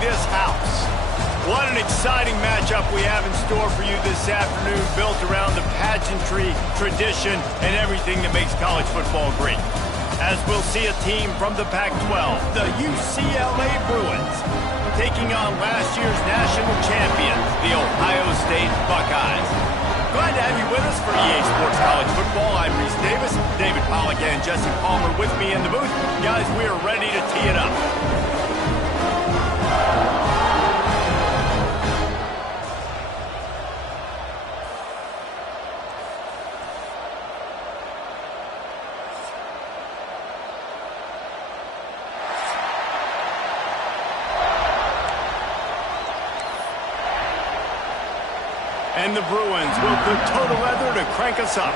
this house. What an exciting matchup we have in store for you this afternoon, built around the pageantry, tradition, and everything that makes college football great. As we'll see a team from the Pac-12, the UCLA Bruins, taking on last year's national champions, the Ohio State Buckeyes. Glad to have you with us for EA Sports College Football. I'm Reese Davis, David Pollack and Jesse Palmer with me in the booth. Guys, we are ready to tee it up. And the Bruins will put total leather to crank us up.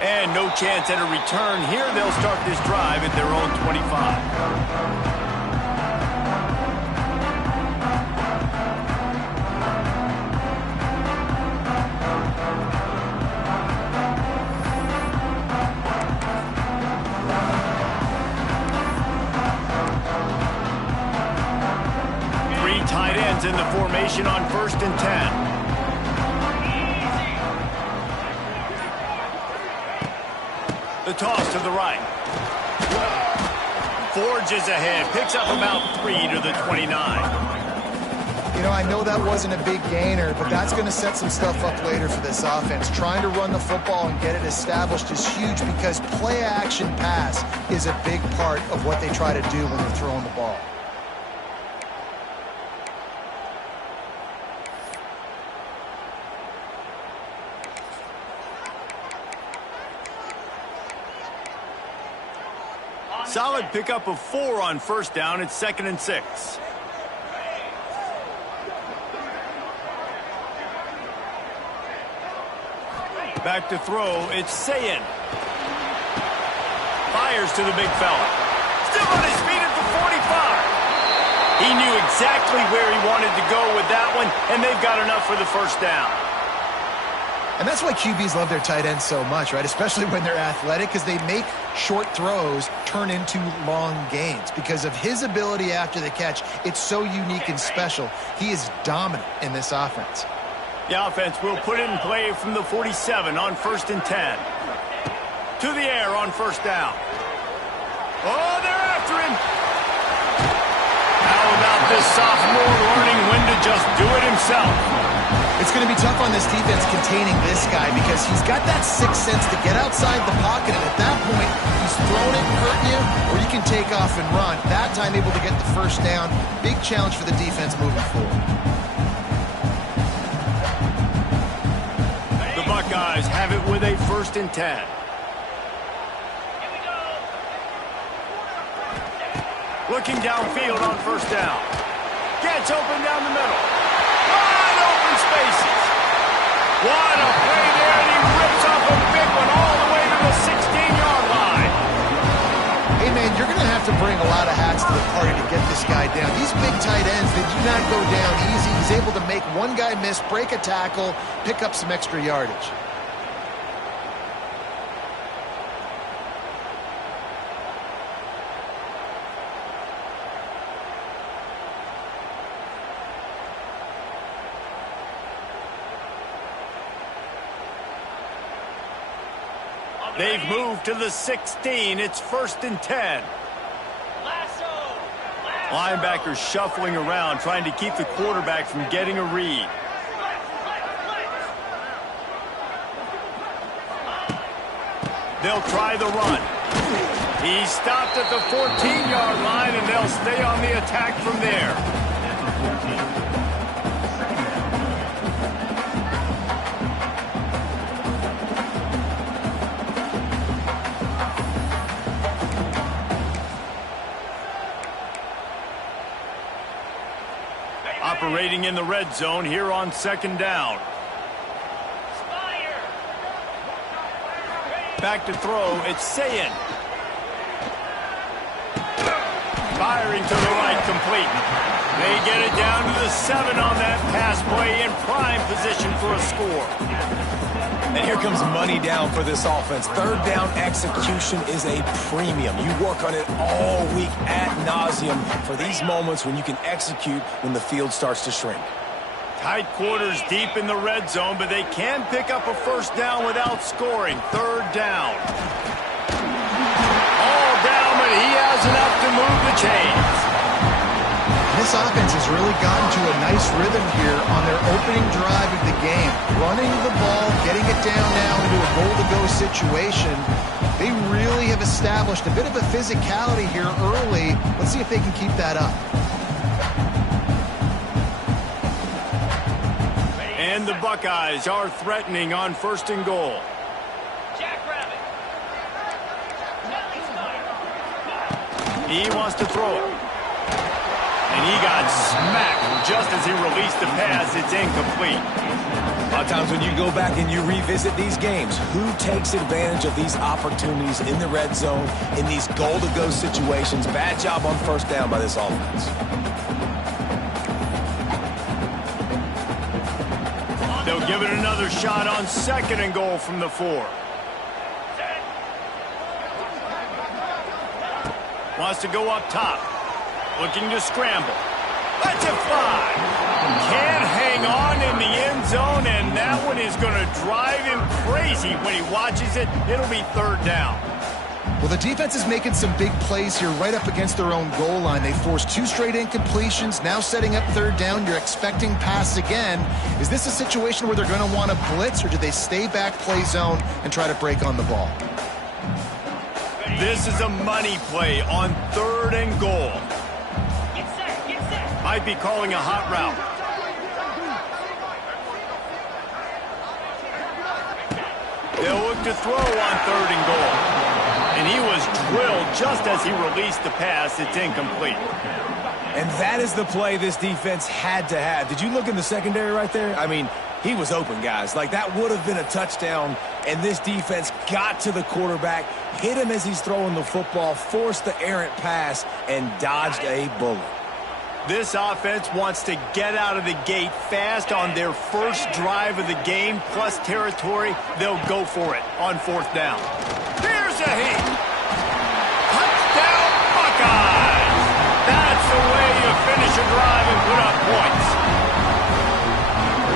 And no chance at a return here. They'll start this drive at their own 25. 3 tight ends in the formation on 1st and 10. The toss to the right. Forges ahead. Picks up about 3 to the 29. You know, I know that wasn't a big gainer, but that's going to set some stuff up later for this offense. Trying to run the football and get it established is huge because play-action pass is a big part of what they try to do when they're throwing the ball. Solid pickup of 4 on 1st down. It's 2nd and 6. Back to throw. It's Sayin. Fires to the big fella. Still on his feet at the 45. He knew exactly where he wanted to go with that one, and they've got enough for the 1st down. And that's why QBs love their tight ends so much, right? Especially when they're athletic, because they make short throws turn into long gains. Because of his ability after the catch, it's so unique and special. He is dominant in this offense. The offense will put it in play from the 47 on 1st and 10. To the air on 1st down. Oh, they're after him. How about this sophomore learning when to just do it himself? It's going to be tough on this defense containing this guy because he's got that sixth sense to get outside the pocket, and at that point, he's throwing it, hurting you, or you can take off and run. That time able to get the 1st down. Big challenge for the defense moving forward. The Buckeyes have it with a 1st and 10. Looking downfield on 1st down. Gets open down the middle. Wide open spaces. What a play there, and he rips off a big one all the way to the 16-yard line. Hey, man, you're going to have to bring a lot of hats to the party to get this guy down. These big tight ends, they do not go down easy. He's able to make one guy miss, break a tackle, pick up some extra yardage. They've moved to the 16. It's 1st and 10. Linebackers shuffling around, trying to keep the quarterback from getting a read. They'll try the run. He's stopped at the 14-yard line, and they'll stay on the attack from there. Operating in the red zone here on 2nd down. Back to throw, it's Sayin. Firing to the right, complete. They get it down to the 7 on that pass play, and in prime position for a score. And here comes money down for this offense. Third down execution is a premium. You work on it all week ad nauseum for these moments when you can execute when the field starts to shrink. Tight quarters deep in the red zone, but they can pick up a first down without scoring. Third down. All down, but he has enough to move the chains. This offense has really gotten to a nice rhythm here on their opening drive of the game. Running the ball, getting it down now into a goal-to-go situation. They really have established a bit of a physicality here early. Let's see if they can keep that up. And the Buckeyes are threatening on 1st and goal. He wants to throw it. And he got smacked just as he released the pass. It's incomplete. A lot of times when you go back and you revisit these games, who takes advantage of these opportunities in the red zone, in these goal-to-go situations? Bad job on first down by this offense. They'll give it another shot on 2nd and goal from the 4. Wants to go up top. Looking to scramble. Lets it fly. Can't hang on in the end zone, and that one is going to drive him crazy when he watches it. It'll be 3rd down. Well, the defense is making some big plays here right up against their own goal line. They forced 2 straight incompletions, now setting up 3rd down. You're expecting pass again. Is this a situation where they're going to want to blitz, or do they stay back, play zone, and try to break on the ball? This is a money play on 3rd and goal. Might be calling a hot route. They'll look to throw on 3rd and goal. And he was drilled just as he released the pass. It's incomplete. And that is the play this defense had to have. Did you look in the secondary right there? I mean, he was open, guys. Like, that would have been a touchdown, and this defense got to the quarterback, hit him as he's throwing the football, forced the errant pass, and dodged a bullet. This offense wants to get out of the gate fast on their first drive of the game, plus territory. They'll go for it on 4th down. Here's a heat. Touchdown, Buckeyes. That's the way you finish a drive and put up points.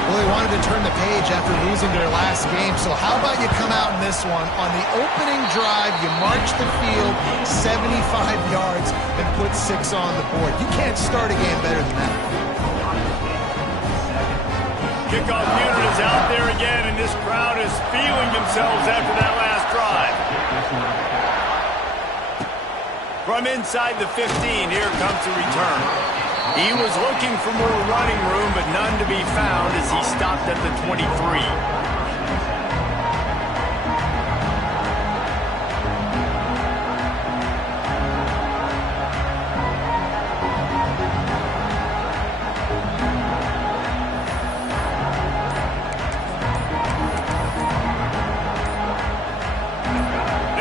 Well, they wanted to turn the page after losing their last game, so how about you come out in this one? On the opening drive, you march the field 75 yards and put 6 on the board. You can't start a game better than that. Kickoff unit is out there again, and this crowd is feeling themselves after that last drive. From inside the 15, here comes the return. He was looking for more running room, but none to be found as he stopped at the 23.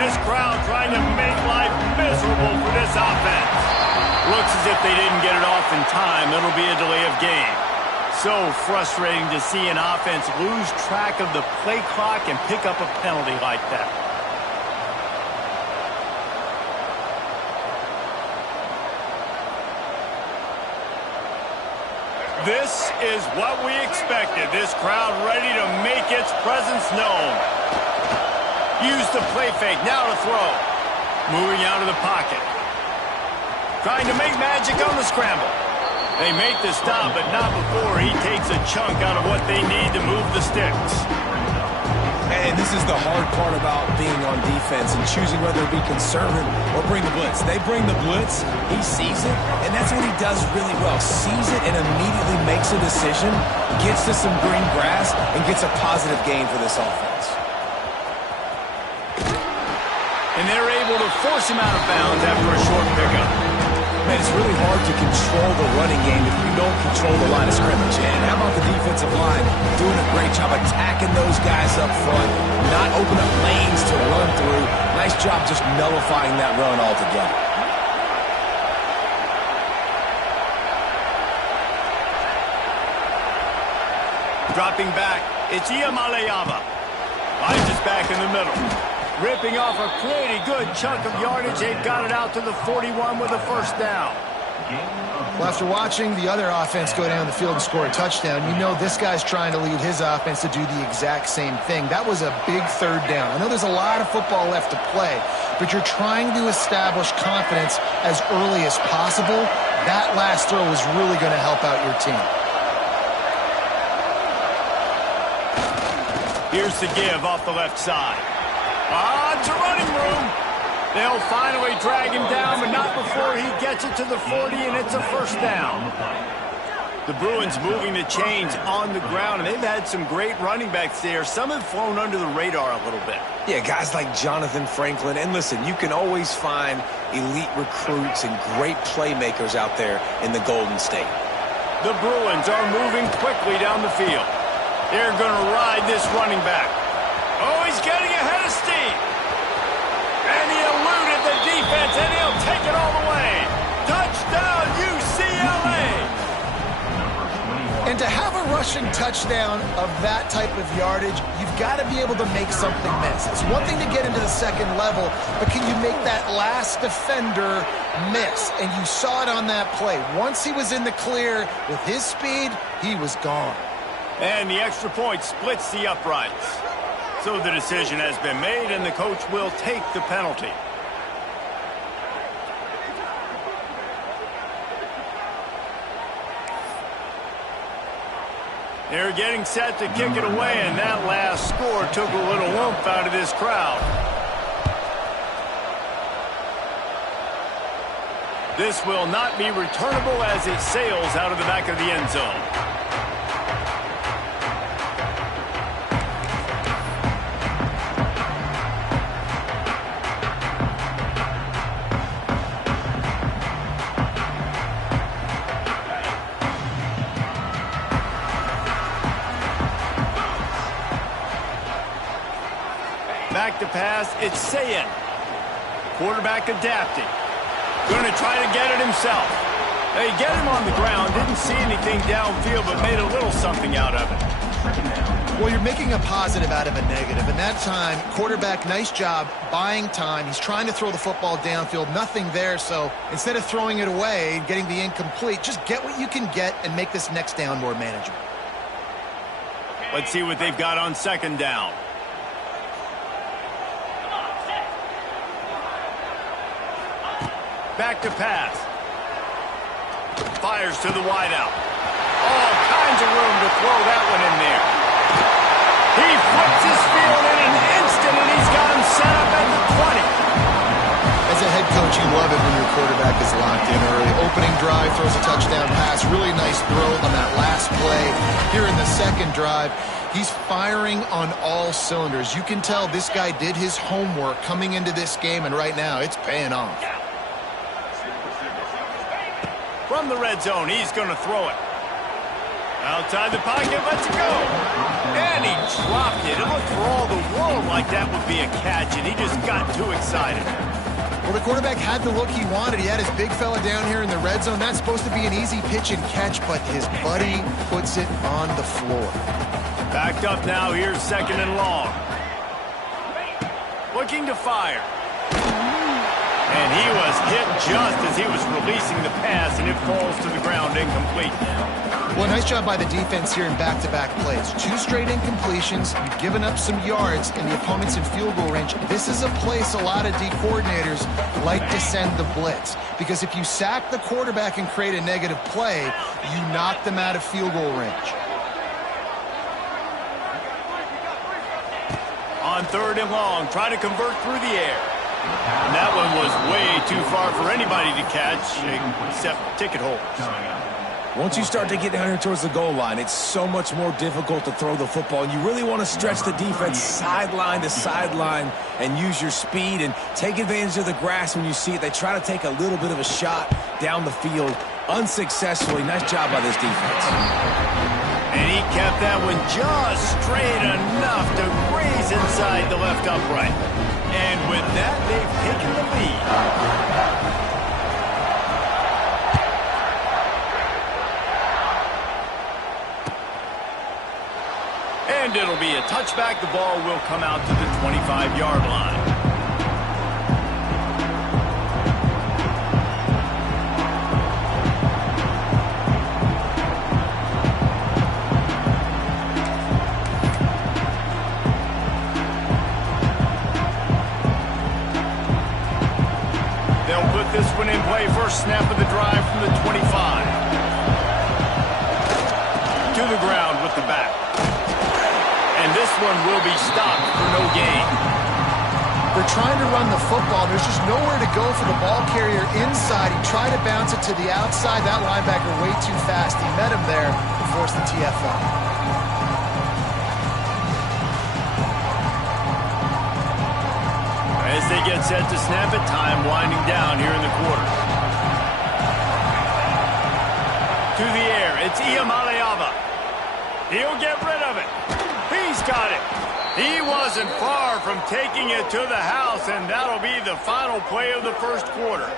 This crowd trying to make life miserable for this offense. Looks as if they didn't get it off in time. It'll be a delay of game. So frustrating to see an offense lose track of the play clock and pick up a penalty like that. This is what we expected. This crowd ready to make its presence known. Use the play fake, now to throw. Moving out of the pocket. Trying to make magic on the scramble. They make the stop, but not before he takes a chunk out of what they need to move the sticks. And this is the hard part about being on defense and choosing whether to be conservative or bring the blitz. They bring the blitz, he sees it, and that's what he does really well. Sees it and immediately makes a decision, gets to some green grass, and gets a positive gain for this offense. And they're able to force him out of bounds after a short pickup. Man, it's really hard to control the running game if you don't control the line of scrimmage. And how about the defensive line doing a great job attacking those guys up front, not open up lanes to run through. Nice job just nullifying that run altogether. Dropping back, it's Iamaleava. Finds us back in the middle. Ripping off a pretty good chunk of yardage. They've got it out to the 41 with a first down. Well, after watching the other offense go down the field and score a touchdown, you know this guy's trying to lead his offense to do the exact same thing. That was a big third down. I know there's a lot of football left to play, but you're trying to establish confidence as early as possible. That last throw is really going to help out your team. Here's the give off the left side. It's a running room. They'll finally drag him down, but not before he gets it to the 40, and it's a first down. The Bruins moving the chains on the ground, and they've had some great running backs there. Some have flown under the radar a little bit. Yeah, guys like Jonathan Franklin. And listen, you can always find elite recruits and great playmakers out there in the Golden State. The Bruins are moving quickly down the field. They're going to ride this running back. Oh, he's getting ahead of steam. And he eluded the defense, and he'll take it all the way. Touchdown, UCLA! And to have a rushing touchdown of that type of yardage, you've got to be able to make something miss. It's one thing to get into the second level, but can you make that last defender miss? And you saw it on that play. Once he was in the clear with his speed, he was gone. And the extra point splits the uprights. So the decision has been made, and the coach will take the penalty. They're getting set to kick it away, and that last score took a little oomph out of this crowd. This will not be returnable as it sails out of the back of the end zone. Back to pass, it's Sayin. Quarterback adapting. Going to try to get it himself. They get him on the ground, didn't see anything downfield, but made a little something out of it. Well, you're making a positive out of a negative. And that time, quarterback, nice job buying time. He's trying to throw the football downfield, nothing there. So instead of throwing it away and getting the incomplete, just get what you can get and make this next down more manageable. Let's see what they've got on second down. Back to pass. Fires to the wideout. All kinds of room to throw that one in there. He flips his field in an instant, and he's got him set up at the 20. As a head coach, you love it when your quarterback is locked in early. Opening drive, throws a touchdown pass. Really nice throw on that last play. Here in the second drive, he's firing on all cylinders. You can tell this guy did his homework coming into this game, and right now it's paying off. From the red zone, he's going to throw it. Outside the pocket, lets it go. And he dropped it. It looked for all the world like that would be a catch, and he just got too excited. Well, the quarterback had the look he wanted. He had his big fella down here in the red zone. That's supposed to be an easy pitch and catch, but his buddy puts it on the floor. Backed up now. Here's second and long. Looking to fire. And he was hit just as he was releasing the pass, and it falls to the ground incomplete. Well, nice job by the defense here in back-to-back plays. 2 straight incompletions. You've given up some yards, and the opponent's in field goal range. This is a place a lot of D coordinators like to send the blitz, because if you sack the quarterback and create a negative play, you knock them out of field goal range. On third and long, try to convert through the air. And that one was way too far for anybody to catch, except ticket holders. Once you start to get down here towards the goal line, it's so much more difficult to throw the football. And you really want to stretch the defense sideline to sideline and use your speed and take advantage of the grass when you see it. They try to take a little bit of a shot down the field unsuccessfully. Nice job by this defense. And he kept that one just straight enough to graze inside the left upright. And with that, they've taken the lead. And it'll be a touchback. The ball will come out to the 25-yard line. They'll put this one in play. First snap of the drive from the 25. To the ground with the back. And this one will be stopped for no gain. They're trying to run the football. There's just nowhere to go for the ball carrier inside. He tried to bounce it to the outside. That linebacker way too fast. He met him there and forced the TFL. As they get set to snap it, time winding down here in the quarter. To the air, it's Iamaleava. He'll get rid of it. He's got it. He wasn't far from taking it to the house, and that'll be the final play of the first quarter.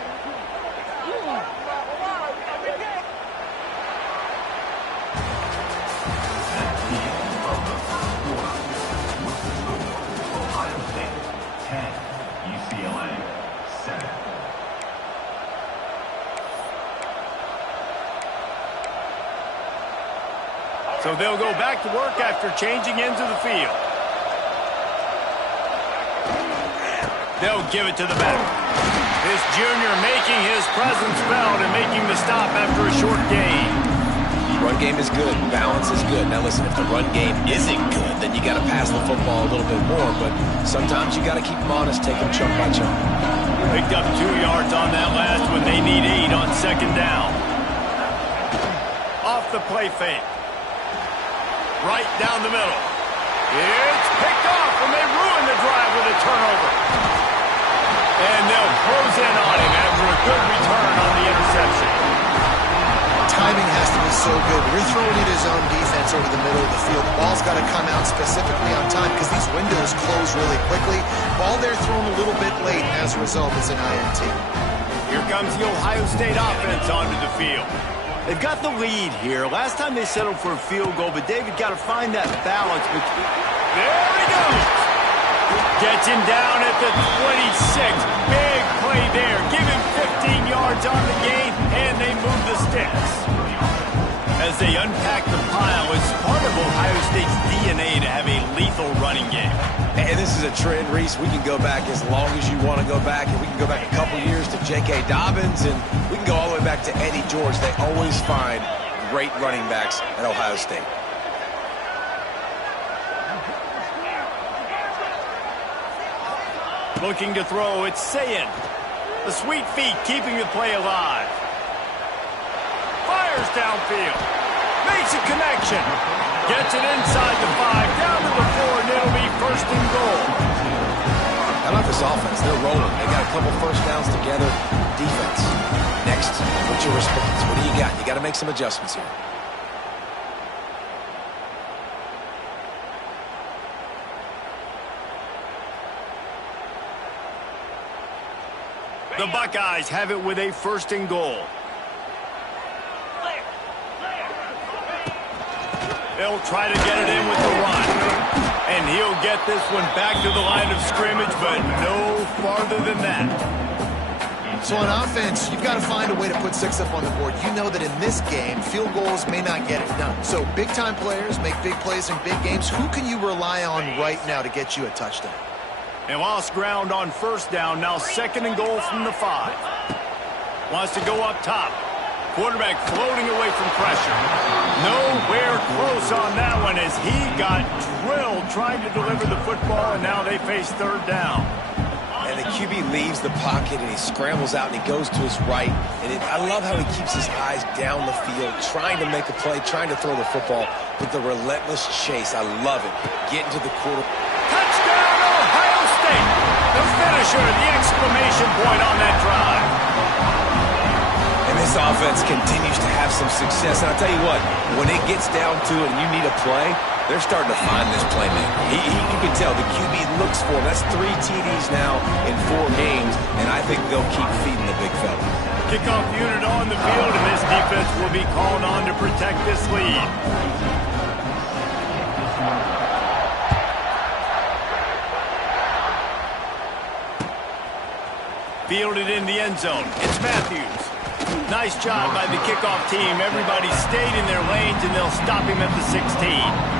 So they'll go back to work after changing into the field. They'll give it to the back. This junior making his presence felt and making the stop after a short gain. Run game is good. Balance is good. Now listen, if the run game isn't good, then you got to pass the football a little bit more. But sometimes you got to keep them honest, take them chunk by chunk. Picked up 2 yards on that last one. They need 8 on second down. Off the play fake. Right down the middle. It's picked off, and they ruin the drive with a turnover. And they'll close in on him after a good return on the interception. Timing has to be so good. When you're throwing it his own defense over the middle of the field, the ball's got to come out specifically on time because these windows close really quickly. Ball there thrown a little bit late, and as a result, it's an INT. Here comes the Ohio State offense onto the field. They've got the lead here. Last time they settled for a field goal, but David got to find that balance between... There he goes! Gets him down at the 26. Big play there. Give him 15 yards on the gain, and they move the sticks. As they unpack the pile, it's part of Ohio State's DNA to have a lethal running game. And this is a trend, Reese. We can go back as long as you want to go back, and we can go back a couple years to J.K. Dobbins, and we can go all the way back to Eddie George. They always find great running backs at Ohio State. Looking to throw, it's Sayin. The sweet feet keeping the play alive. Fires downfield. Makes a connection. Gets it inside the 5, down to the 4, and it'll be first and goal. How about this offense? They're rolling. They got a couple first downs together. Defense. Next, what's your response? What do you got? You got to make some adjustments here. The Buckeyes have it with a first and goal. They'll try to get it in with the run. And he'll get this one back to the line of scrimmage, but no farther than that. So on offense, you've got to find a way to put 6 up on the board. You know that in this game, field goals may not get it done. So big-time players make big plays in big games. Who can you rely on right now to get you a touchdown? They lost ground on first down. Now second and goal from the 5. Wants to go up top. Quarterback floating away from pressure. Nowhere close on that one as he got drilled trying to deliver the football, and now they face third down. And the QB leaves the pocket, and he scrambles out, and he goes to his right. And I love how he keeps his eyes down the field, trying to make a play, trying to throw the football with the relentless chase. I love it. Getting to the quarter. Touchdown, Ohio State! The finisher, the exclamation point on that drive. And this offense continues to have some success. And I'll tell you what, when it gets down to it and you need a play, they're starting to find this playmaker. You can tell the QB looks for him. That's 3 TDs now in 4 games, and I think they'll keep feeding the big fella. Kickoff unit on the field, and this defense will be called on to protect this lead. Fielded in the end zone. It's Matthews. Nice job by the kickoff team. Everybody stayed in their lanes, and they'll stop him at the 16.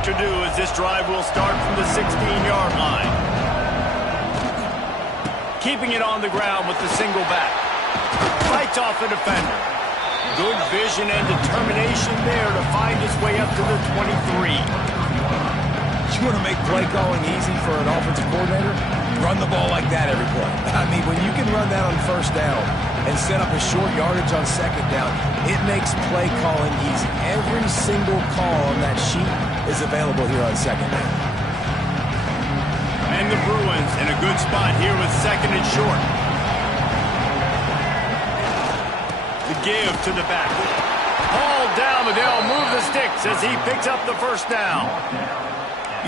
To do as this drive will start from the 16-yard line. Keeping it on the ground with the single back. Fights off a defender. Good vision and determination there to find his way up to the 23. You want to make play calling easy for an offensive coordinator? Run the ball like that every play. I mean, when you can run that on first down and set up a short yardage on second down, it makes play calling easy. Every single call on that sheet is available here on second down. And the Bruins in a good spot here with second and short. The give to the back. Hauled down, but they'll move the sticks as he picks up the first down.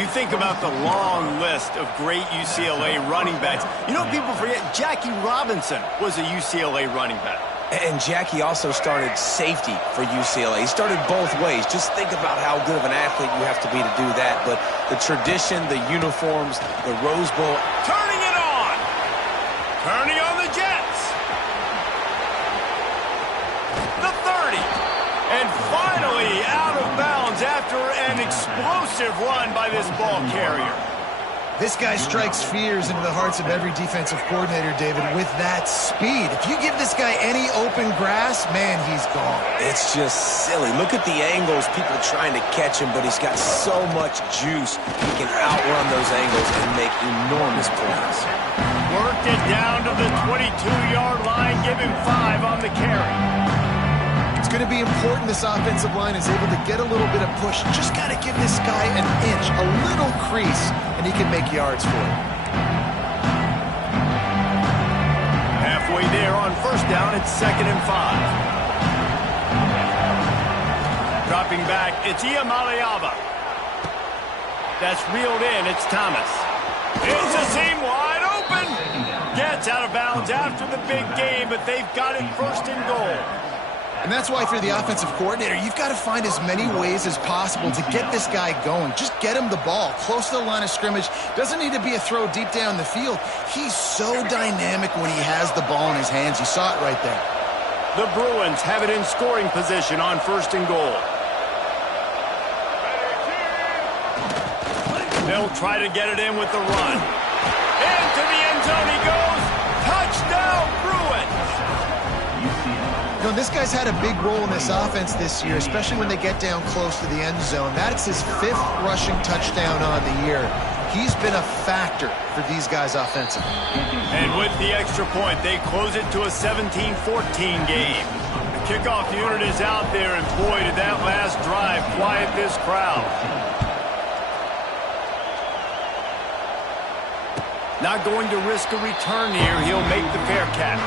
You think about the long list of great UCLA running backs. You know, people forget Jackie Robinson was a UCLA running back. And Jackie also started safety for UCLA. He started both ways. Just think about how good of an athlete you have to be to do that. But the tradition, the uniforms, the Rose Bowl. Turning it on. Turning on the Jets. The 30. And finally out of bounds after an explosive run by this ball carrier. This guy strikes fears into the hearts of every defensive coordinator, David, with that speed. If you give this guy any open grass, man, he's gone. It's just silly. Look at the angles, people trying to catch him, but he's got so much juice. He can outrun those angles and make enormous plays. Worked it down to the 22-yard line, give him 5 on the carry. It's going to be important this offensive line is able to get a little bit of push. Just got to give this guy an inch, a little crease, and he can make yards for it. Halfway there on first down, it's 2nd and 5. Dropping back, it's Iamaleava. That's reeled in, it's Thomas. It's a seam wide open. Gets out of bounds after the big game, but they've got it 1st and goal. And that's why, if you're the offensive coordinator, you've got to find as many ways as possible to get this guy going. Just get him the ball close to the line of scrimmage. Doesn't need to be a throw deep down the field. He's so dynamic when he has the ball in his hands. You saw it right there. The Bruins have it in scoring position on 1st and goal. They'll try to get it in with the run. Into the end zone he goes. Touchdown, Bruins! You know, this guy's had a big role in this offense this year, especially when they get down close to the end zone. That's his 5th rushing touchdown on the year. He's been a factor for these guys offensively. And with the extra point, they close it to a 17-14 game. The kickoff unit is out there, and boy, did that last drive quiet this crowd. Not going to risk a return here. He'll make the fair catch.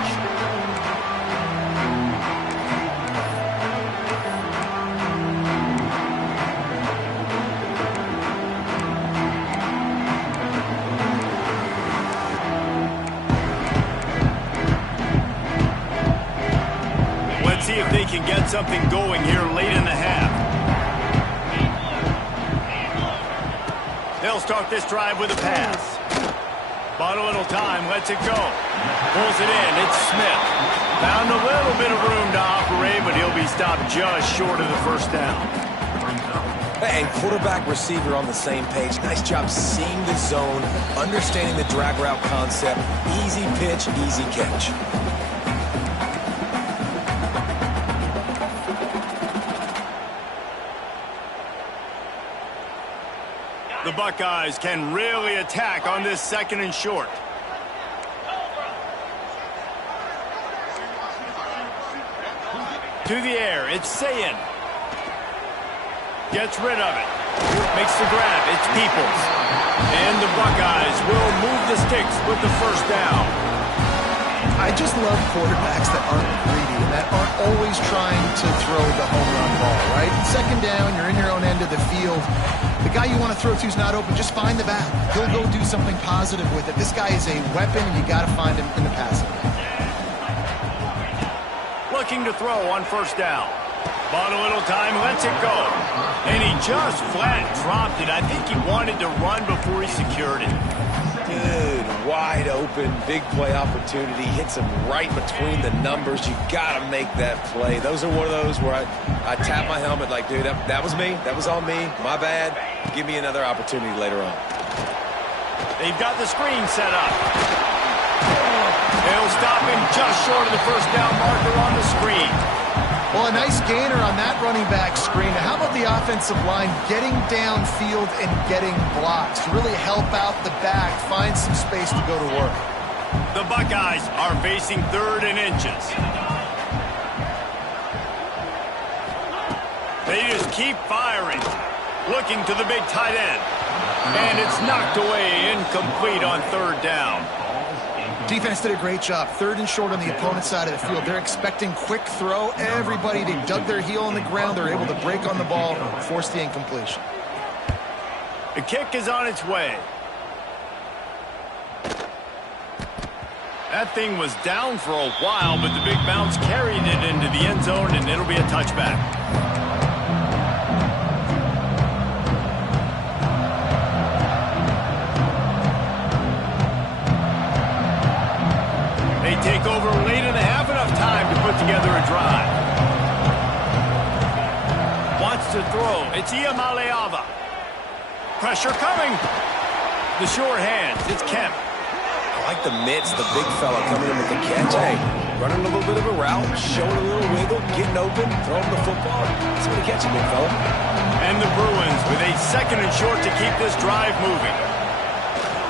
See if they can get something going here late in the half. They'll start this drive with a pass. Bought a little time, lets it go. Pulls it in, it's Smith. Found a little bit of room to operate, but he'll be stopped just short of the 1st down. And quarterback, receiver on the same page. Nice job seeing the zone, understanding the drag route concept. Easy pitch, easy catch. The Buckeyes can really attack on this 2nd and short. To the air, it's Sayin. Gets rid of it. Makes the grab, it's Peoples. And the Buckeyes will move the sticks with the 1st down. I just love quarterbacks that aren't greedy and that aren't always trying to throw the home run ball, right? 2nd down, you're in your own end of the field. The guy you want to throw to is not open. Just find the back. He'll go do something positive with it. This guy is a weapon, and you got to find him in the passing game. Looking to throw on first down. Bought a little time, lets it go. And he just flat dropped it. I think he wanted to run before he secured it. Good, wide open, big play opportunity. Hits him right between the numbers. You got to make that play. Those are one of those where I tap my helmet like, dude, that was me. That was on me. My bad. Give me another opportunity later on. They've got the screen set up. They'll stop him just short of the first down marker on the screen. Well, a nice gainer on that running back screen. Now, how about the offensive line getting downfield and getting blocks to really help out the back, find some space to go to work? The Buckeyes are facing 3rd and inches. They just keep firing. Looking to the big tight end. And it's knocked away, incomplete on 3rd down. Defense did a great job. 3rd and short on the opponent's side of the field. They're expecting quick throw. Everybody, they dug their heel on the ground. They're able to break on the ball, force the incompletion. The kick is on its way. That thing was down for a while, but the big bounce carried it into the end zone, and it'll be a touchback. Take over late in the half, enough time to put together a drive. Wants to throw. It's Iamaleava. Pressure coming. The short hands. It's Kemp. I like the mitts, the big fella coming in with the catch. Hey, running a little bit of a route, showing a little wiggle, getting open, throwing the football. That's what he catches, big fella. And the Bruins with a 2nd and short to keep this drive moving.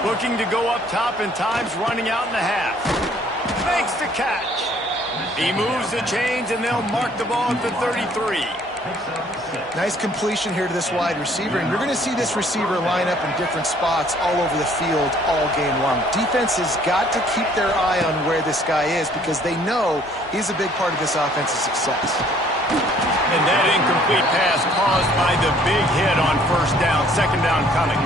Looking to go up top, and time's running out in the half. Makes the catch. He moves the chains, and they'll mark the ball at the 33. Nice completion here to this wide receiver, and you're going to see this receiver line up in different spots all over the field all game long. Defense has got to keep their eye on where this guy is because they know he's a big part of this offense's success. And that incomplete pass caused by the big hit on first down. 2nd down coming.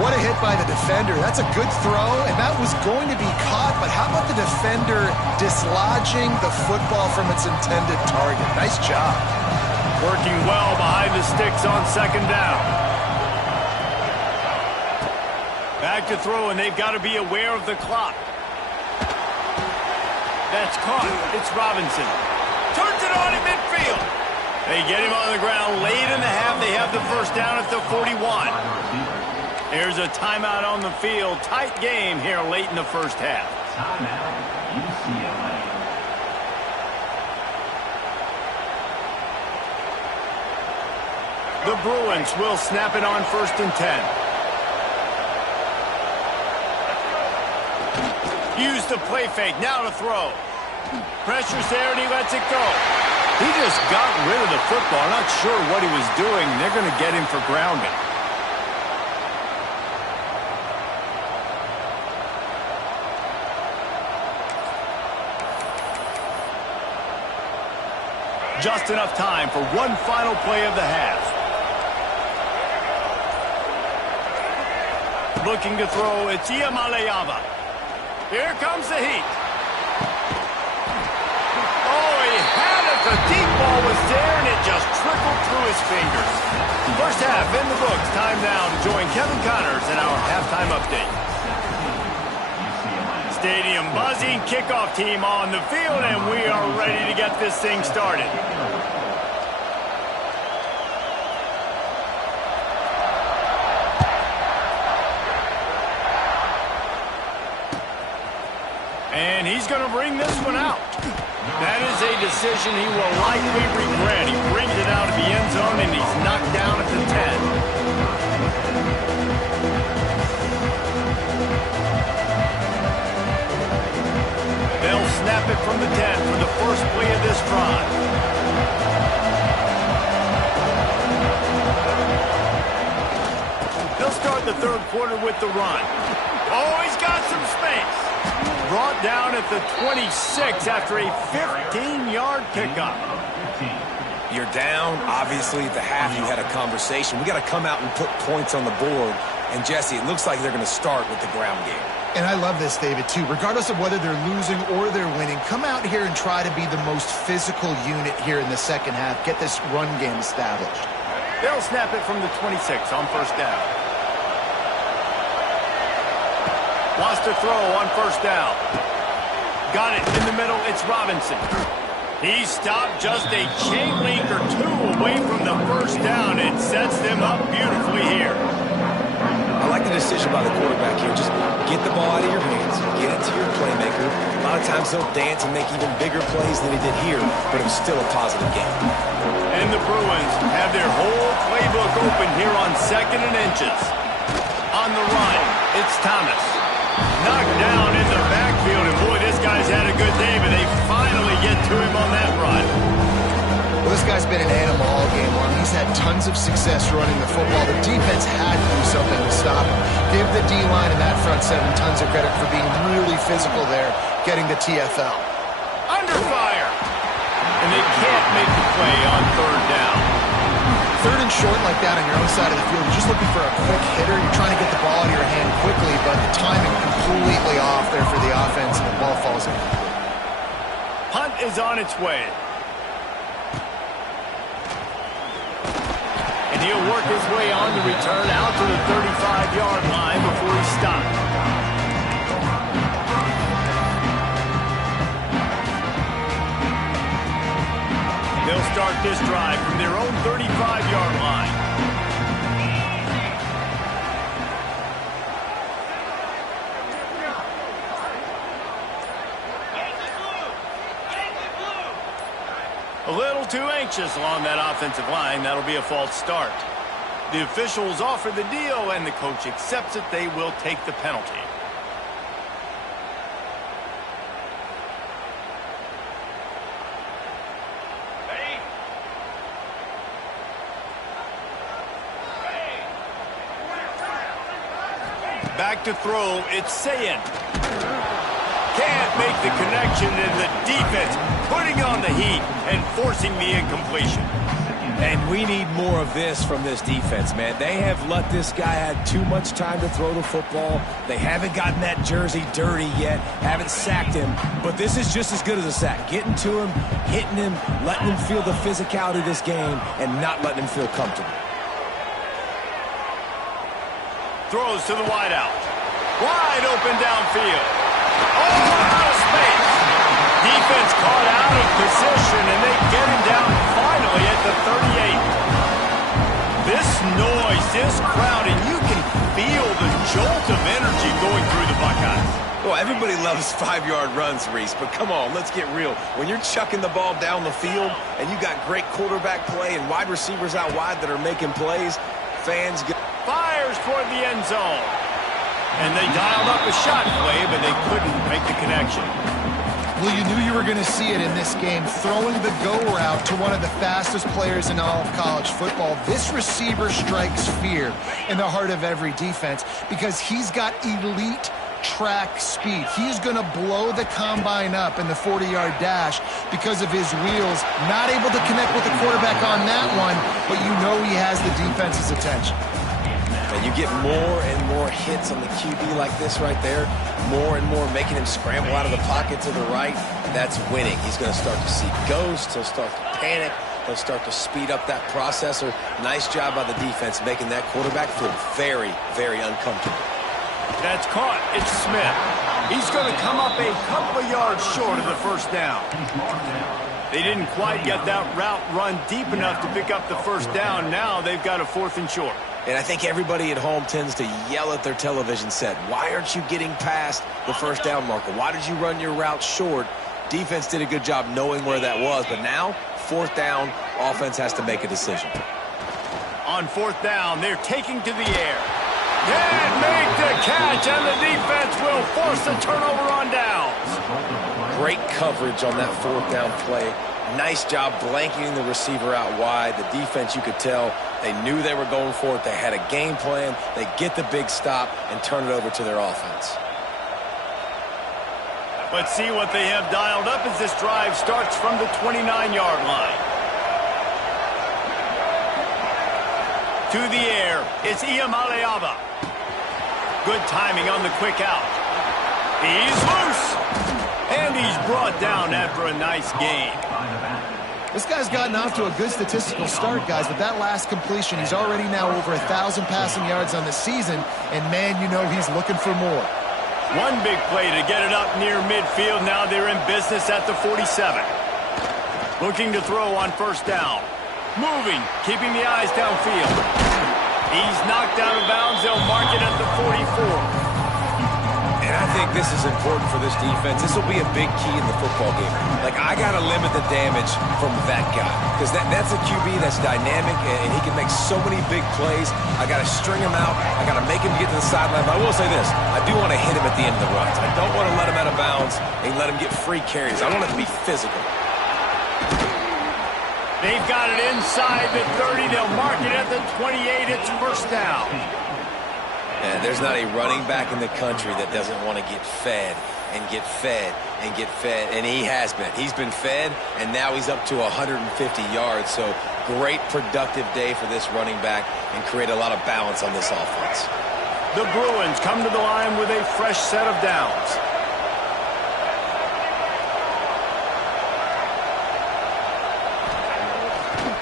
What a hit by the defender. That's a good throw, and that was going to be caught, but how about the defender dislodging the football from its intended target? Nice job. Working well behind the sticks on 2nd down. Back to throw, and they've got to be aware of the clock. That's caught. It's Robinson. Turns it on in midfield. They get him on the ground late in the half. They have the first down at the 41. Here's a timeout on the field. Tight game here late in the first half. Timeout, UCLA. The Bruins will snap it on 1st and 10. Use the play fake. Now to throw. Pressure's there, and he lets it go. He just got rid of the football. Not sure what he was doing. They're going to get him for grounding. Just enough time for one final play of the half. Looking to throw, it's Iamaleava. Here comes the heat. Oh, he had it. The deep ball was there, and it just trickled through his fingers. First half in the books. Time now to join Kevin Connors in our halftime update. Stadium buzzing, kickoff team on the field, and we are ready to get this thing started. And he's going to bring this one out. That is a decision he will likely regret. He brings it out of the end zone, and he's knocked down at the 10. They'll snap it from the 10 for the first play of this drive. They'll start the 3rd quarter with the run. Oh, he's got some space. Brought down at the 26 after a 15-yard pickup. You're down. Obviously, at the half, you had a conversation. We got to come out and put points on the board. And, Jesse, it looks like they're going to start with the ground game. And I love this, David, too. Regardless of whether they're losing or they're winning, come out here and try to be the most physical unit here in the second half. Get this run game established. They'll snap it from the 26 on first down. Wants to throw on first down. Got it in the middle. It's Robinson. He stopped just a chain link or two away from the first down. It sets them up beautifully here. I like the decision by the quarterback here. Just get the ball out of your hands. Get it to your playmaker. A lot of times they'll dance and make even bigger plays than he did here, but it was still a positive game. And the Bruins have their whole playbook open here on 2nd and inches. On the run, it's Thomas. Knocked down in the backfield, and boy, this guy's had a good day, but they finally get to him on that run. Well, this guy's been an animal all game long. He's had tons of success running the football. The defense had to do something to stop him. Give the D-line and that front seven tons of credit for being really physical there, getting the TFL. Under fire! And they can't make the play on third down. Third and short like that on your own side of the field, you're just looking for a quick hitter. You're trying to get the ball out of your hand quickly, but the timing completely off there for the offense, and the ball falls in. Punt is on its way. And he'll work his way on the return out to the 35-yard line before he stopped. They'll start this drive from their own 35-yard line. A little too anxious along that offensive line. That'll be a false start. The officials offer the deal, and the coach accepts it. They will take the penalty. Back to throw, it's Sayin. Can't make the connection, and the defense putting on the heat and forcing the incompletion. And we need more of this from this defense, man. They have let this guy have too much time to throw the football. They haven't gotten that jersey dirty yet, haven't sacked him. But this is just as good as a sack. Getting to him, hitting him, letting him feel the physicality of this game, and not letting him feel comfortable. Throws to the wideout. Wide open downfield. Oh, out of space. Defense caught out of position, and they get him down finally at the 38. This noise, this crowd, and you can feel the jolt of energy going through the Buckeyes. Well, everybody loves 5-yard runs, Reese, but come on, let's get real. When you're chucking the ball down the field and you got great quarterback play and wide receivers out wide that are making plays, fans get... Fires toward the end zone. And they dialed up a shot play, but they couldn't make the connection. Well, you knew you were going to see it in this game. Throwing the go route to one of the fastest players in all of college football. This receiver strikes fear in the heart of every defense because he's got elite track speed. He's going to blow the combine up in the 40-yard dash because of his wheels. Not able to connect with the quarterback on that one, but you know he has the defense's attention. And you get more and more hits on the QB like this right there, more and more making him scramble out of the pocket to the right. That's winning. He's going to start to see ghosts. He'll start to panic. He'll start to speed up that processor. Nice job by the defense making that quarterback feel very, very uncomfortable. That's caught. It's Smith. He's going to come up a couple of yards short of the first down. They didn't quite get that route run deep enough to pick up the first down. Now they've got a 4th and short. And I think everybody at home tends to yell at their television set. Why aren't you getting past the first down marker? Why did you run your route short? Defense did a good job knowing where that was. But now, 4th down, offense has to make a decision. On 4th down, they're taking to the air. Can't make the catch, and the defense will force a turnover on downs. Great coverage on that 4th down play. Nice job blanketing the receiver out wide. The defense, you could tell, they knew they were going for it. They had a game plan. They get the big stop and turn it over to their offense. Let's see what they have dialed up as this drive starts from the 29-yard line. To the air, it's Iamaleava. Good timing on the quick out. He's loose. And he's brought down after a nice gain. This guy's gotten off to a good statistical start, guys. With that last completion, he's already now over 1,000 passing yards on the season. And, man, you know he's looking for more. One big play to get it up near midfield. Now they're in business at the 47. Looking to throw on first down. Moving, keeping the eyes downfield. He's knocked out of bounds. They'll mark it at the 44. And I think this is important for this defense. This will be a big key in the football game. Like, I got to limit the damage from that guy. Because that's a QB that's dynamic, and he can make so many big plays. I got to string him out. I got to make him get to the sideline. But I will say this. I do want to hit him at the end of the runs. I don't want to let him out of bounds and let him get free carries. I want it to be physical. They've got it inside the 30. They'll mark it at the 28. It's first down. And there's not a running back in the country that doesn't want to get fed and get fed and get fed. And he has been. He's been fed, and now he's up to 150 yards. So great productive day for this running back and create a lot of balance on this offense. The Bruins come to the line with a fresh set of downs.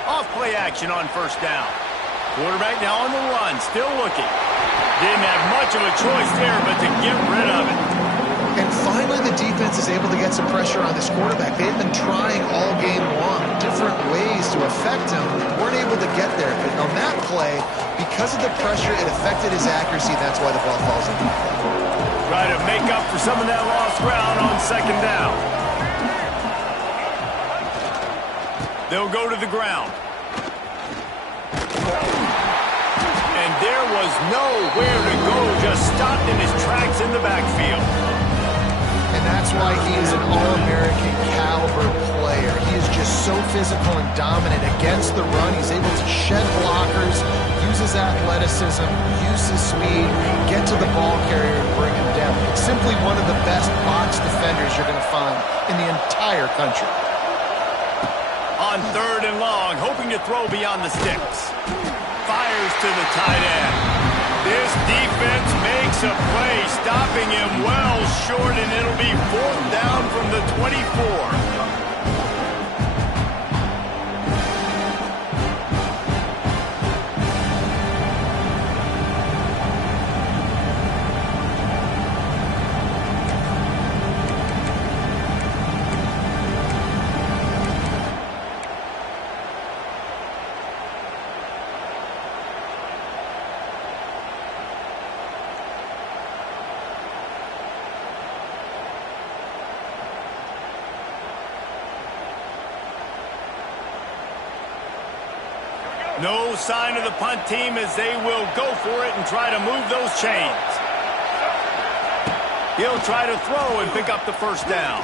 Off play action on first down. Quarterback now on the run, still looking. Didn't have much of a choice there, but to get rid of it. And finally, the defense is able to get some pressure on this quarterback. They've been trying all game long, different ways to affect him. Weren't able to get there. But on that play, because of the pressure, it affected his accuracy. That's why the ball falls into the play. Try to make up for some of that lost ground on second down. They'll go to the ground. There was nowhere to go, just stopped in his tracks in the backfield. And that's why he is an All-American caliber player. He is just so physical and dominant against the run. He's able to shed blockers, use his athleticism, use his speed, get to the ball carrier and bring him down. Simply one of the best box defenders you're going to find in the entire country. On third and long, hoping to throw beyond the sticks. Fires to the tight end. This defense makes a play, stopping him well short, and it'll be fourth down from the 24. No sign of the punt team as they will go for it and try to move those chains. He'll try to throw and pick up the first down.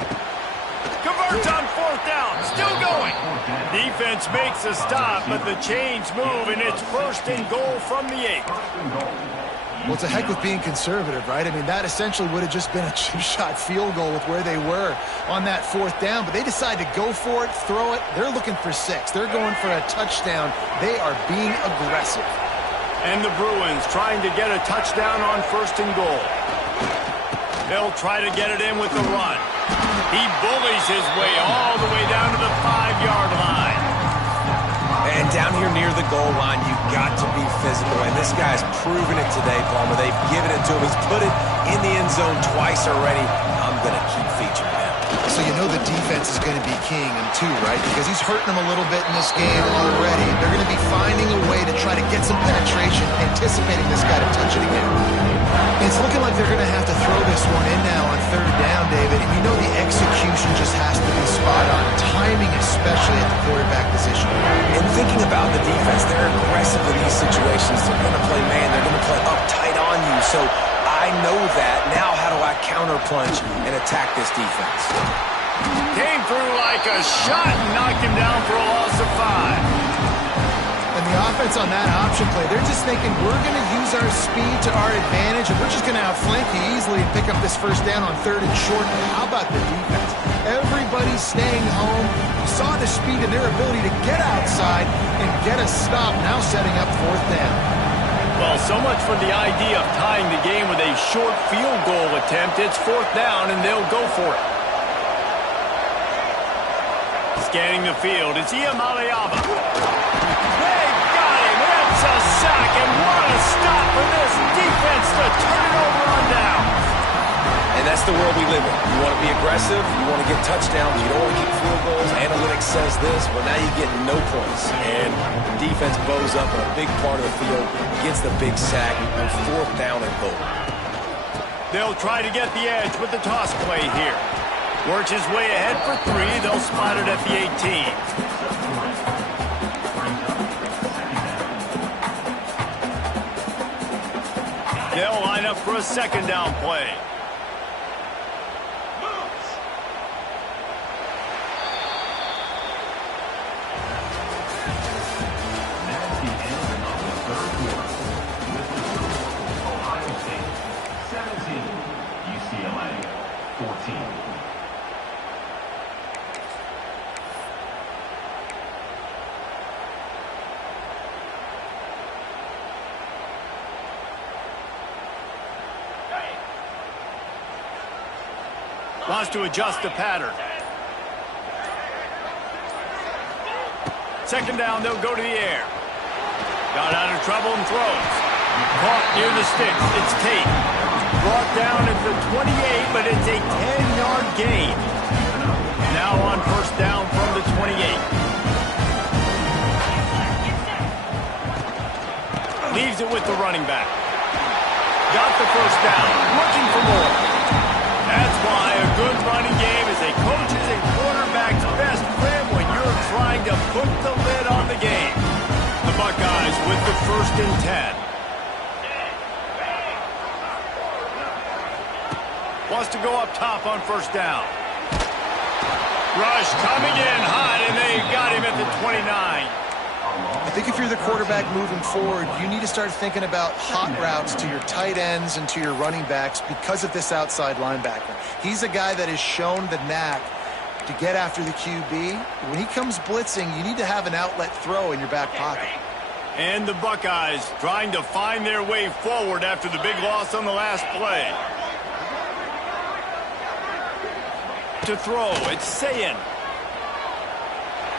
Converts on fourth down. Still going. Defense makes a stop, but the chains move, and it's first and goal from the 8. Well, it's a heck with being conservative, right? I mean, that essentially would have just been a two-shot field goal with where they were on that fourth down. But they decide to go for it, throw it. They're looking for 6. They're going for a touchdown. They are being aggressive. And the Bruins trying to get a touchdown on first and goal. They'll try to get it in with the run. He bullies his way all the way down to the 5-yard line. And down here near the goal line, you've got to be physical. And this guy's proven it today, Palmer. They've given it to him. He's put it in the end zone twice already. I'm going to keep featuring him. So you know the defense is going to be keying him too, right? Because he's hurting them a little bit in this game already. They're going to be finding a way to try to get some penetration, anticipating this guy to touch it again. It's looking like they're going to have to throw this one in now on third down, David. And you know the execution just has to be spot on. Timing, especially at the quarterback position. And thinking about the defense, they're aggressive in these situations. They're going to play man. They're going to play up tight on you. So I know that. Now how do I counterpunch and attack this defense? Came through like a shot and knocked him down for a loss of 5. And the offense on that option play, they're just thinking, we're going to use our speed to our advantage, and we're just going to outflank you easily and pick up this first down on third and short. How about the defense? Everybody's staying home. You saw the speed and their ability to get outside and get a stop, now setting up fourth down. Well, so much for the idea of tying the game with a short field goal attempt. It's 4th down, and they'll go for it. Scanning the field, it's Iamaleava. They got him. It's a sack, and what a stop for this defense to turn it over on down. And that's the world we live in. You want to be aggressive, you want to get touchdowns, you don't want to kick field goals. Analytics says this, but now you get no points. And the defense bows up on a big part of the field, gets the big sack, and 4th down and goal. They'll try to get the edge with the toss play here. Works his way ahead for 3. They'll spot it at the 18. They'll line up for a 2nd down play. That's the end of the 3rd quarter. With the score, Ohio State 17, UCLA 14. Wants to adjust the pattern. 2nd down, they'll go to the air. Got out of trouble and throws. Caught near the sticks. It's Tate. Brought down at the 28, but it's a 10-yard gain. Now on 1st down from the 28. Leaves it with the running back. Got the 1st down. Looking for more. That's why a good running game is a coach's and quarterback's best friend when you're trying to put the lid on the game. The Buckeyes with the 1st and 10. Wants to go up top on 1st down. Rush coming in hot, and they got him at the 29. I think if you're the quarterback moving forward, you need to start thinking about hot routes to your tight ends and to your running backs because of this outside linebacker. He's a guy that has shown the knack to get after the QB. When he comes blitzing, you need to have an outlet throw in your back pocket. And the Buckeyes trying to find their way forward after the big loss on the last play. To throw, it's Sayin.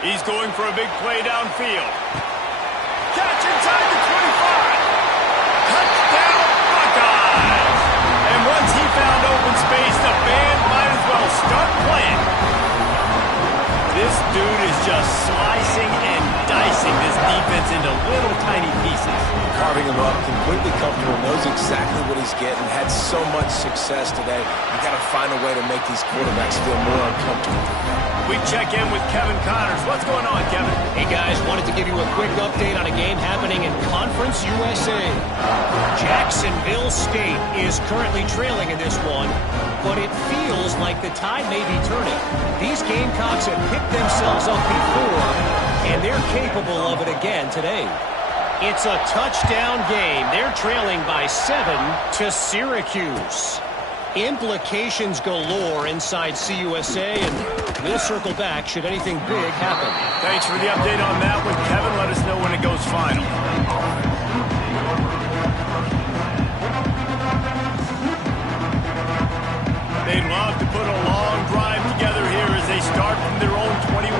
He's going for a big play downfield. Catch inside the 25. Touchdown, Buckeyes. And once he found open space, the band might as well start playing. This dude is just slicing and dicing this defense into little tiny pieces. Carving him up, completely comfortable, knows exactly what he's getting, had so much success today. You got to find a way to make these quarterbacks feel more uncomfortable. We check in with Kevin Connors. What's going on, Kevin? Hey, guys, wanted to give you a quick update on a game happening in Conference USA. Jacksonville State is currently trailing in this one, but it feels like the tide may be turning. These Gamecocks have picked themselves up before, and they're capable of it again today. It's a touchdown game. They're trailing by 7 to Syracuse. Implications galore inside CUSA, and we'll circle back should anything big happen. Thanks for the update on that one, Kevin. Let us know when it goes final. They'd love to put a long drive together here as they start from their own 21.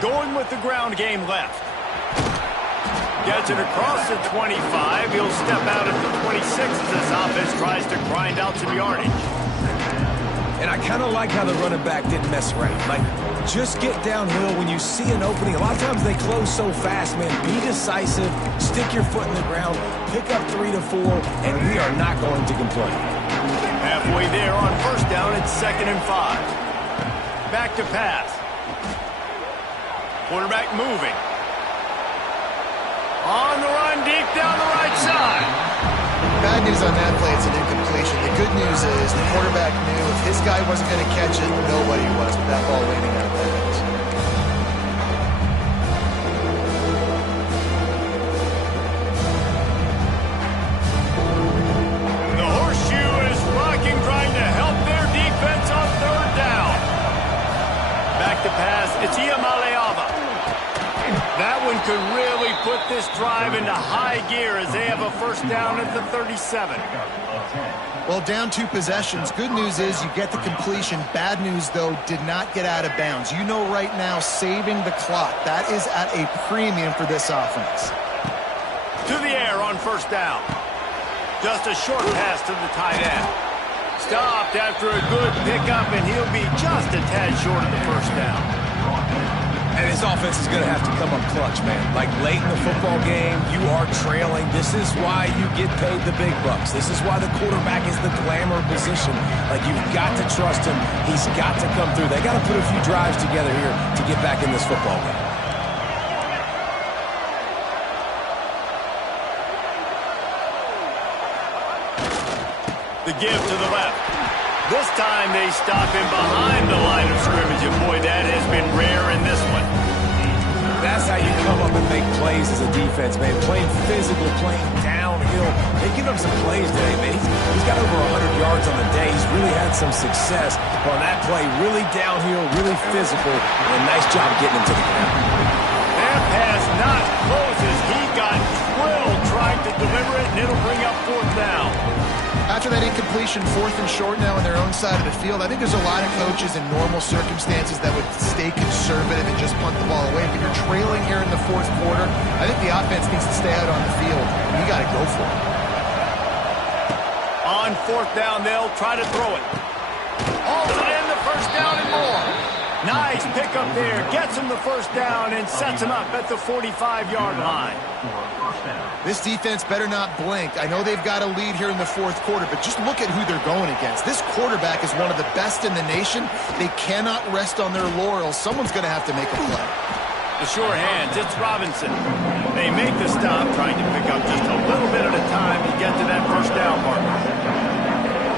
Going with the ground game left. Gets it across the 25. He'll step out at the 26 as this offense tries to grind out some yardage. And I kind of like how the running back didn't mess around. Like, just get downhill when you see an opening. A lot of times they close so fast, man. Be decisive, stick your foot in the ground, pick up 3 to 4, and we are not going to complain. Halfway there on 1st down, it's 2nd and 5. Back to pass. Quarterback moving. On the run, deep down the right side. Bad news on that play, it's an incompletion. The good news is the quarterback knew if his guy wasn't going to catch it, nobody was with that ball landing out of bounds. The horseshoe is rocking, trying to help their defense on 3rd down. Back to pass, it's Iamaleava. That one could really put this drive into high gear as they have a first down at the 37. Well, down 2 possessions. Good news is you get the completion. Bad news, though, did not get out of bounds. You know right now, saving the clock. That is at a premium for this offense. To the air on first down. Just a short pass to the tight end. Stopped after a good pickup, and he'll be just a tad short of the first down. And his offense is going to have to come up clutch, man. Like late in the football game, you are trailing. This is why you get paid the big bucks. This is why the quarterback is the glamour position. Like, you've got to trust him. He's got to come through. They got to put a few drives together here to get back in this football game. The give to the left. This time they stop him behind the line of scrimmage, and boy, that has been rare in this one. That's how you come up and make plays as a defense, man. Playing physical, playing downhill. They give him some plays today, man. He's got over 100 yards on the day. He's really had some success on that play. Really downhill, really physical, and a nice job getting him to the ground. That pass not closes. He got drilled trying to deliver it, and it'll bring up fourth down. After that incompletion, 4th and short now on their own side of the field, I think there's a lot of coaches in normal circumstances that would stay conservative and just punt the ball away. But you're trailing here in the 4th quarter. I think the offense needs to stay out on the field. You got to go for it. On 4th down, they'll try to throw it. Hauls it in, the first down and more. Nice pickup there. Gets him the first down and sets him up at the 45-yard line. This defense better not blink. I know they've got a lead here in the 4th quarter, but just look at who they're going against. This quarterback is one of the best in the nation. They cannot rest on their laurels. Someone's going to have to make a play. The sure hands, it's Robinson. They make the stop, trying to pick up just a little bit at a time to get to that first down marker.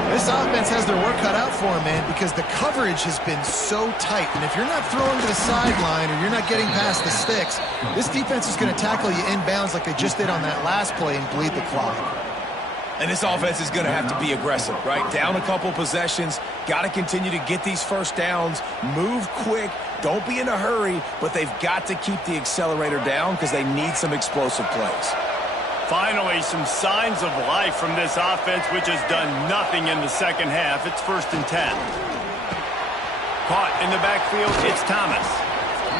This offense has their work cut out for them, man, because the coverage has been so tight. And if you're not throwing to the sideline or you're not getting past the sticks, this defense is going to tackle you inbounds like they just did on that last play and bleed the clock. And this offense is going to have to be aggressive, right? Down a couple possessions, got to continue to get these first downs, move quick, don't be in a hurry, but they've got to keep the accelerator down because they need some explosive plays. Finally, some signs of life from this offense, which has done nothing in the second half. It's 1st and 10. Caught in the backfield, it's Thomas.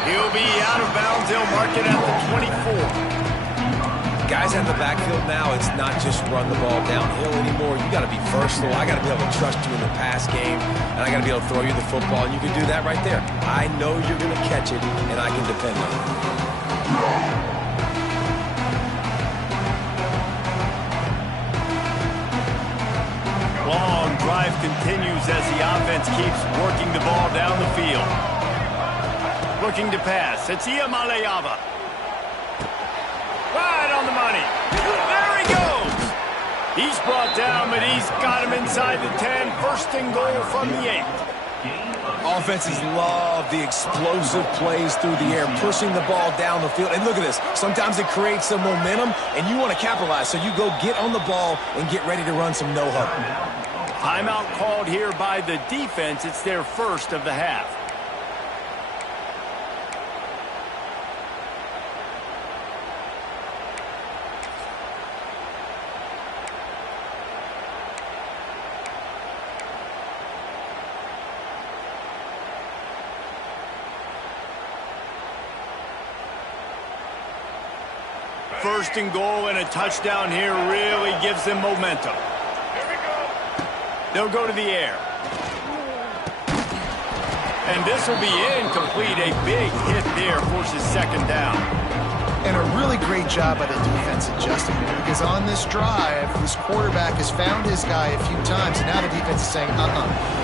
He'll be out of bounds. They'll mark it at the 24. Guys in the backfield now, it's not just run the ball downhill anymore. You got to be versatile. I got to be able to trust you in the pass game, and I got to be able to throw you the football, and you can do that right there. I know you're going to catch it, and I can depend on it. Long drive continues as the offense keeps working the ball down the field. Looking to pass. It's Iamaleava. Right on the money. There he goes. He's brought down, but he's got him inside the 10. 1st and goal from the 8. Offenses love the explosive plays through the air, pushing the ball down the field. And look at this. Sometimes it creates some momentum, and you want to capitalize. So you go get on the ball and get ready to run some no-huddle. Timeout called here by the defense. It's their first of the half. First and goal and a touchdown here really gives them momentum. They'll go to the air. And this will be incomplete. A big hit there forces 2nd down. And a really great job by the defense adjusting here, because on this drive, this quarterback has found his guy a few times, and now the defense is saying,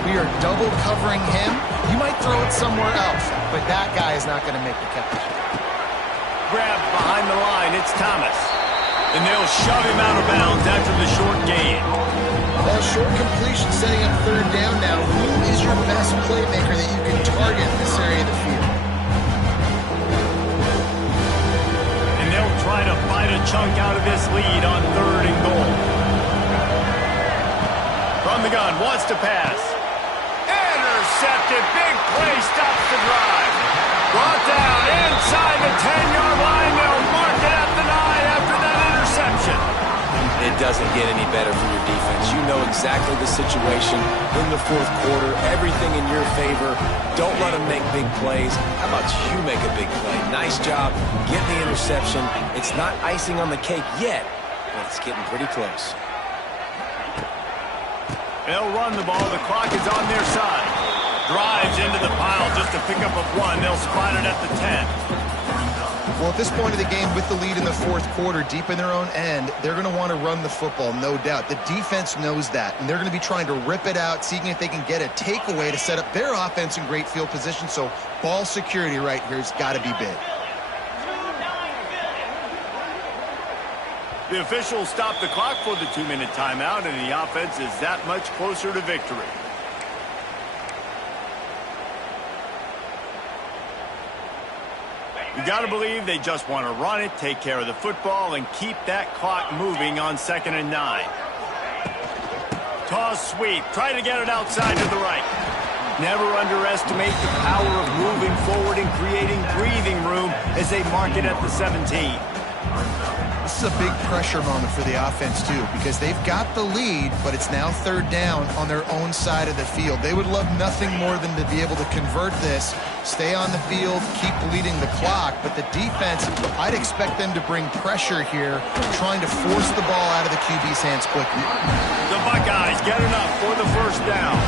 we are double covering him. You might throw it somewhere else, but that guy is not going to make the catch. Grabbed behind the line, it's Thomas. And they'll shove him out of bounds after the short gain. Well, short completion setting up 3rd down now. Who is your best playmaker that you can target in this area of the field? And they'll try to bite a chunk out of this lead on 3rd and goal. From the gun, wants to pass. Intercepted, big play, stops the drive. Brought down inside the 10-yard line. They'll mark it at the 9. It doesn't get any better for your defense. You know exactly the situation in the fourth quarter, everything in your favor. Don't let them make big plays. How about you make a big play? Nice job getting the interception. It's not icing on the cake yet, but it's getting pretty close. They'll run the ball. The clock is on their side. Drives into the pile just to pick up a 1. They'll spot it at the 10. Well, at this point of the game, with the lead in the fourth quarter, deep in their own end, they're going to want to run the football, no doubt. The defense knows that, and they're going to be trying to rip it out, seeing if they can get a takeaway to set up their offense in great field position. So ball security right here has got to be big. The officials stop the clock for the 2-minute timeout, and the offense is that much closer to victory. You got to believe they just want to run it, take care of the football, and keep that clock moving on 2nd and 9. Toss sweep. Try to get it outside to the right. Never underestimate the power of moving forward and creating breathing room as they mark it at the 17. This is a big pressure moment for the offense, too, because they've got the lead, but it's now 3rd down on their own side of the field. They would love nothing more than to be able to convert this, stay on the field, keep bleeding the clock. But the defense, I'd expect them to bring pressure here, trying to force the ball out of the QB's hands quickly. The Buckeyes get enough for the 1st down.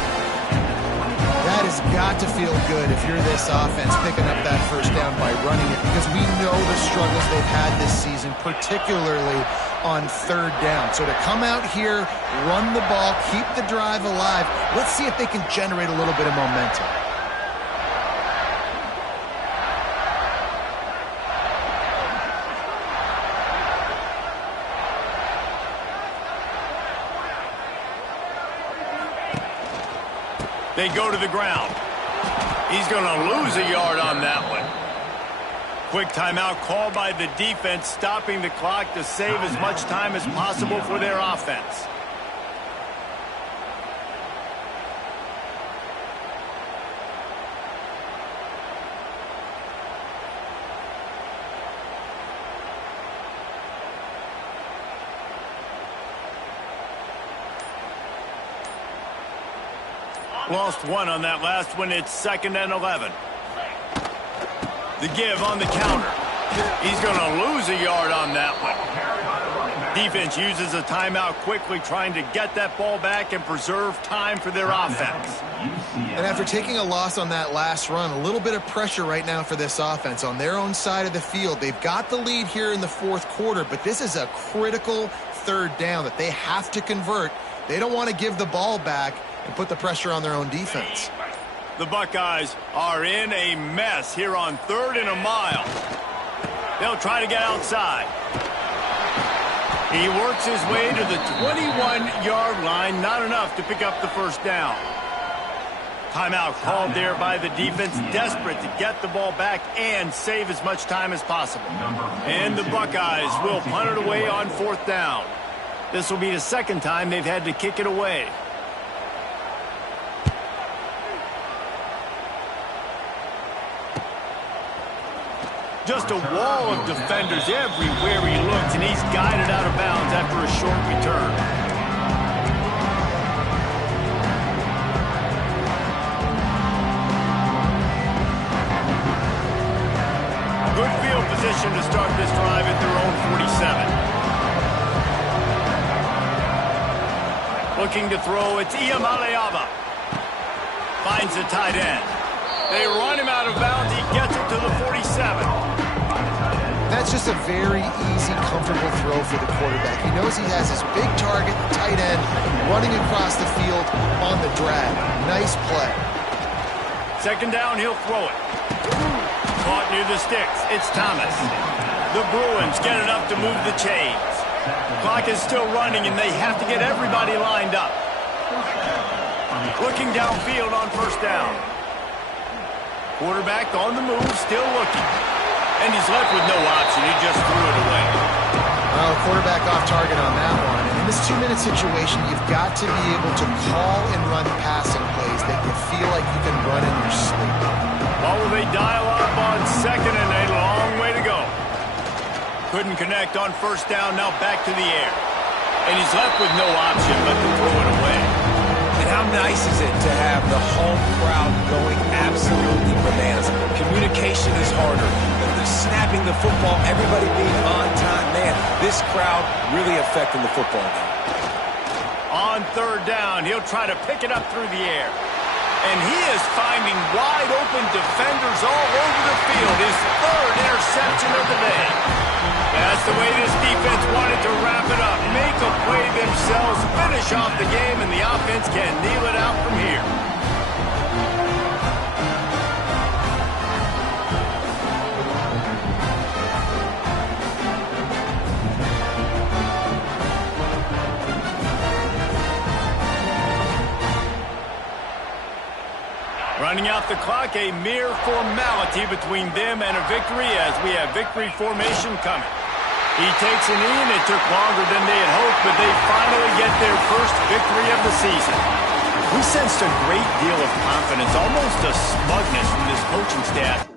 That has got to feel good if you're this offense picking up that 1st down by running it, because we know the struggles they've had this season, particularly on 3rd down. So to come out here, run the ball, keep the drive alive, let's see if they can generate a little bit of momentum. They go to the ground. He's going to lose a yard on that one. Quick timeout called by the defense, stopping the clock to save as much time as possible for their offense. Lost 1 on that last one. It's 2nd and 11. The give on the counter. He's going to lose a yard on that one. Defense uses a timeout quickly, trying to get that ball back and preserve time for their offense. And after taking a loss on that last run, a little bit of pressure right now for this offense on their own side of the field. They've got the lead here in the fourth quarter, but this is a critical 3rd down that they have to convert. They don't want to give the ball back and put the pressure on their own defense. The Buckeyes are in a mess here on 3rd and a mile. They'll try to get outside. He works his way to the 21-yard line, not enough to pick up the 1st down. Timeout called there by the defense, desperate to get the ball back and save as much time as possible. And the Buckeyes will punt it away on 4th down. This will be the 2nd time they've had to kick it away. Just a wall of defenders everywhere he looks, and he's guided out of bounds after a short return. Good field position to start this drive at their own 47. Looking to throw, it's Iamaleava. Finds the tight end. They run him out of bounds. He gets it to the 47. That's just a very easy, comfortable throw for the quarterback. He knows he has his big target, the tight end, running across the field on the drag. Nice play. 2nd down, he'll throw it. Caught near the sticks. It's Thomas. The Bruins get it up to move the chains. Clock is still running, and they have to get everybody lined up. Looking downfield on 1st down. Quarterback on the move, still looking. And he's left with no option. He just threw it away. Well, quarterback off target on that one. And in this 2-minute situation, you've got to be able to call and run passing plays that you feel like you can run in your sleep. Well, will they dial up on 2nd and a long way to go? Couldn't connect on 1st down. Now back to the air. and he's left with no option but to throw it away. And how nice is it to have the home crowd going absolutely bananas? Communication is harder. The snapping the football, everybody being on time. Man, this crowd really affecting the football game. On third down, he'll try to pick it up through the air. And he is finding wide-open defenders all over the field. His third interception of the day. That's the way this defense wanted to wrap it up. Make a play themselves, finish off the game, and the offense can kneel it out from here. Running out the clock, a mere formality between them and a victory as we have victory formation coming. He takes a knee, and it took longer than they had hoped, but they finally get their first victory of the season. We sensed a great deal of confidence, almost a smugness from this coaching staff